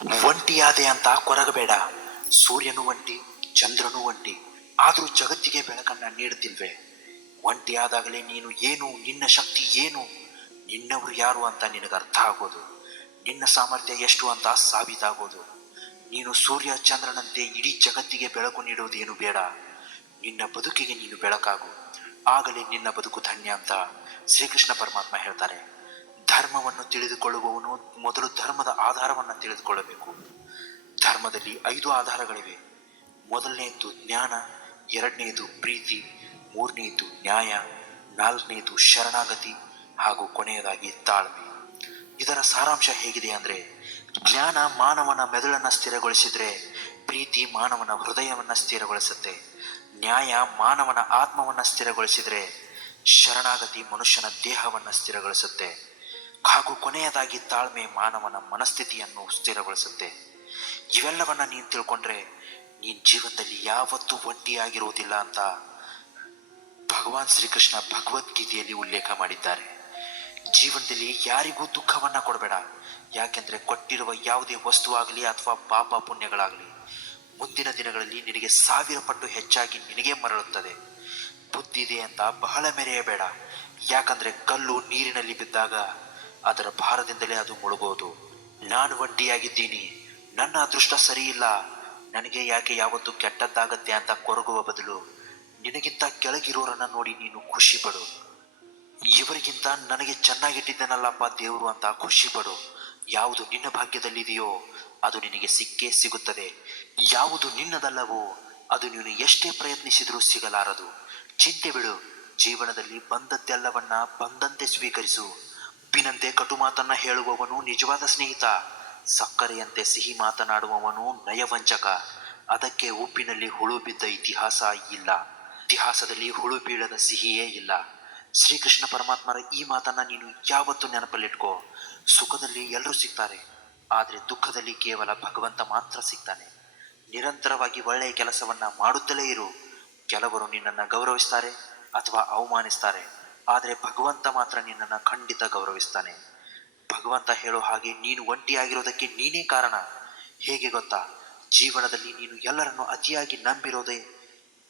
ಒಂಟಿಯಾದೆ ಅಂತ ಕೊರಗಬೇಡ. ಸೂರ್ಯನು ಒಂಟಿ, ಚಂದ್ರನು ಒಂಟಿ, ಆದರೂ ಜಗತ್ತಿಗೆ ಬೆಳಕನ್ನ ನೀಡುತ್ತಿಲ್ವೇ? ಒಂಟಿಯಾದಾಗಲೇ ನೀನು ಏನು, ನಿನ್ನ ಶಕ್ತಿ ಏನು, ನಿನ್ನವರು ಯಾರು ಅಂತ ನಿನಗೆ ಅರ್ಥ ಆಗೋದು, ನಿನ್ನ ಸಾಮರ್ಥ್ಯ ಎಷ್ಟು ಅಂತ ಸಾಬೀತಾಗೋದು. ನೀನು ಸೂರ್ಯ ಚಂದ್ರನಂತೆ ಇಡೀ ಜಗತ್ತಿಗೆ ಬೆಳಕು ನೀಡುವುದೇನು ಬೇಡ. ನಿನ್ನ ಬದುಕಿಗೆ ನೀನು ಬೆಳಕಾಗು, ಆಗಲೇ ನಿನ್ನ ಬದುಕು ಧನ್ಯ ಅಂತ ಶ್ರೀಕೃಷ್ಣ ಪರಮಾತ್ಮ ಹೇಳ್ತಾರೆ. ಧರ್ಮವನ್ನು ತಿಳಿದುಕೊಳ್ಳುವವನು ಮೊದಲು ಧರ್ಮದ ಆಧಾರವನ್ನು ತಿಳಿದುಕೊಳ್ಳಬೇಕು. ಧರ್ಮದಲ್ಲಿ 5 ಆಧಾರಗಳಿವೆ. ಮೊದಲನೆಯದು ಜ್ಞಾನ, ಎರಡನೆಯದು ಪ್ರೀತಿ, ಮೂರನೆಯದು ನ್ಯಾಯ, ನಾಲ್ಕನೆಯದು ಶರಣಾಗತಿ ಹಾಗೂ ಕೊನೆಯದಾಗಿ ತಾಳ್ಮೆ. ಇದರ ಸಾರಾಂಶ ಹೇಗಿದೆ ಅಂದರೆ, ಜ್ಞಾನ ಮಾನವನ ಮೆದುಳನ್ನು ಸ್ಥಿರಗೊಳಿಸಿದರೆ, ಪ್ರೀತಿ ಮಾನವನ ಹೃದಯವನ್ನು ಸ್ಥಿರಗೊಳಿಸುತ್ತೆ, ನ್ಯಾಯ ಮಾನವನ ಆತ್ಮವನ್ನು ಸ್ಥಿರಗೊಳಿಸಿದರೆ, ಶರಣಾಗತಿ ಮನುಷ್ಯನ ದೇಹವನ್ನು ಸ್ಥಿರಗೊಳಿಸುತ್ತೆ, ಹಾಗೂ ಕೊನೆಯದಾಗಿ ತಾಳ್ಮೆ ಮಾನವನ ಮನಸ್ಥಿತಿಯನ್ನು ಸ್ಥಿರಗೊಳಿಸುತ್ತೆ. ಇವೆಲ್ಲವನ್ನ ನೀನು ತಿಳ್ಕೊಂಡ್ರೆ ನೀನ್ ಜೀವನದಲ್ಲಿ ಯಾವತ್ತೂ ಒಂಟಿಯಾಗಿರುವುದಿಲ್ಲ ಅಂತ ಭಗವಾನ್ ಶ್ರೀಕೃಷ್ಣ ಭಗವದ್ಗೀತೆಯಲ್ಲಿ ಉಲ್ಲೇಖ ಮಾಡಿದ್ದಾರೆ. ಜೀವನದಲ್ಲಿ ಯಾರಿಗೂ ದುಃಖವನ್ನ ಕೊಡಬೇಡ. ಯಾಕೆಂದ್ರೆ ಕೊಟ್ಟಿರುವ ಯಾವುದೇ ವಸ್ತು ಆಗಲಿ ಅಥವಾ ಪಾಪ ಪುಣ್ಯಗಳಾಗಲಿ ಮುಂದಿನ ದಿನಗಳಲ್ಲಿ ನಿನಗೆ 1000 ಪಟ್ಟು ಹೆಚ್ಚಾಗಿ ನಿನಗೆ ಮರಳುತ್ತದೆ. ಬುದ್ಧಿದೆ ಅಂತ ಬಹಳ ಮೆರೆಯಬೇಡ. ಯಾಕಂದ್ರೆ ಕಲ್ಲು ನೀರಿನಲ್ಲಿ ಬಿದ್ದಾಗ ಅದರ ಭಾರದಿಂದಲೇ ಅದು ಮುಳುಗೋದು. ನಾನು ಒಂಟಿಯಾಗಿದ್ದೀನಿ, ನನ್ನ ಅದೃಷ್ಟ ಸರಿ ಇಲ್ಲ, ನನಗೆ ಯಾಕೆ ಯಾವತ್ತು ಕೆಟ್ಟದ್ದಾಗತ್ತೆ ಅಂತ ಕೊರಗುವ ಬದಲು ನಿನಗಿಂತ ಕೆಳಗಿರೋರನ್ನ ನೋಡಿ ನೀನು ಖುಷಿ ಪಡು. ಇವರಿಗಿಂತ ನನಗೆ ಚೆನ್ನಾಗಿಟ್ಟಿದ್ದೇನಲ್ಲಪ್ಪ ದೇವರು ಅಂತ ಖುಷಿ ಪಡು. ಯಾವುದು ನಿನ್ನ ಭಾಗ್ಯದಲ್ಲಿದೆಯೋ ಅದು ನಿನಗೆ ಸಿಕ್ಕೇ ಸಿಗುತ್ತದೆ. ಯಾವುದು ನಿನ್ನದಲ್ಲವೋ ಅದು ನೀನು ಎಷ್ಟೇ ಪ್ರಯತ್ನಿಸಿದರೂ ಸಿಗಲಾರದು. ಚಿಂತೆ ಬಿಡು. ಜೀವನದಲ್ಲಿ ಬಂದದ್ದೆಲ್ಲವನ್ನ ಬಂದಂತೆ ಸ್ವೀಕರಿಸು. ಉಪ್ಪಿನಂತೆ ಕಟು ಮಾತನ್ನ ಹೇಳುವವನು ನಿಜವಾದ ಸ್ನೇಹಿತ, ಸಕ್ಕರೆಯಂತೆ ಸಿಹಿ ಮಾತನಾಡುವವನು ನಯವಂಚಕ. ಅದಕ್ಕೆ ಉಪ್ಪಿನಲ್ಲಿ ಹುಳು ಬಿದ್ದ ಇತಿಹಾಸ ಇಲ್ಲ, ಇತಿಹಾಸದಲ್ಲಿ ಹುಳು ಬೀಳದ ಸಿಹಿಯೇ ಇಲ್ಲ. ಶ್ರೀಕೃಷ್ಣ ಪರಮಾತ್ಮರ ಈ ಮಾತನ್ನ ನೀನು ಯಾವತ್ತೂ ನೆನಪಲ್ಲಿಟ್ಕೋ. ಸುಖದಲ್ಲಿ ಎಲ್ಲರೂ ಸಿಗ್ತಾರೆ, ಆದರೆ ದುಃಖದಲ್ಲಿ ಕೇವಲ ಭಗವಂತ ಮಾತ್ರ ಸಿಗ್ತಾನೆ. ನಿರಂತರವಾಗಿ ಒಳ್ಳೆಯ ಕೆಲಸವನ್ನ ಮಾಡುತ್ತಲೇ ಇರು. ಕೆಲವರು ನಿನ್ನನ್ನು ಗೌರವಿಸ್ತಾರೆ ಅಥವಾ ಅವಮಾನಿಸ್ತಾರೆ, ಆದರೆ ಭಗವಂತ ಮಾತ್ರ ನಿನ್ನನ್ನು ಖಂಡಿತ ಗೌರವಿಸ್ತಾನೆ. ಭಗವಂತ ಹೇಳೋ ಹಾಗೆ ನೀನು ಒಂಟಿಯಾಗಿರೋದಕ್ಕೆ ನೀನೇ ಕಾರಣ. ಹೇಗೆ ಗೊತ್ತಾ? ಜೀವನದಲ್ಲಿ ನೀನು ಎಲ್ಲರನ್ನು ಅತಿಯಾಗಿ ನಂಬಿರೋದೇ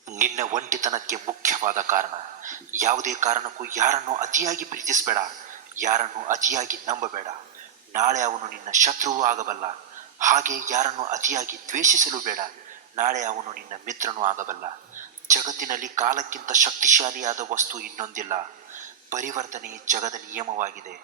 ನಿನ್ನ ಒಂಟಿತನಕ್ಕೆ ಮುಖ್ಯವಾದ ಕಾರಣ. ಯಾವುದೇ ಕಾರಣಕ್ಕೂ ಯಾರನ್ನು ಅತಿಯಾಗಿ ಪ್ರೀತಿಸಬೇಡ, ಯಾರನ್ನು ಅತಿಯಾಗಿ ನಂಬಬೇಡ. ನಾಳೆ ಅವನು ನಿನ್ನ ಶತ್ರುವೂ ಆಗಬಲ್ಲ. ಹಾಗೆ ಯಾರನ್ನು ಅತಿಯಾಗಿ ದ್ವೇಷಿಸಲು ಬೇಡ, ನಾಳೆ ಅವನು ನಿನ್ನ ಮಿತ್ರನೂ ಆಗಬಲ್ಲ. ಜಗತ್ತಿನಲ್ಲಿ ಕಾಲಕ್ಕಿಂತ ಶಕ್ತಿಶಾಲಿಯಾದ ವಸ್ತು ಇನ್ನೊಂದಿಲ್ಲ. ಪರಿವರ್ತನೆ ಜಗದ ನಿಯಮವಾಗಿದೆ.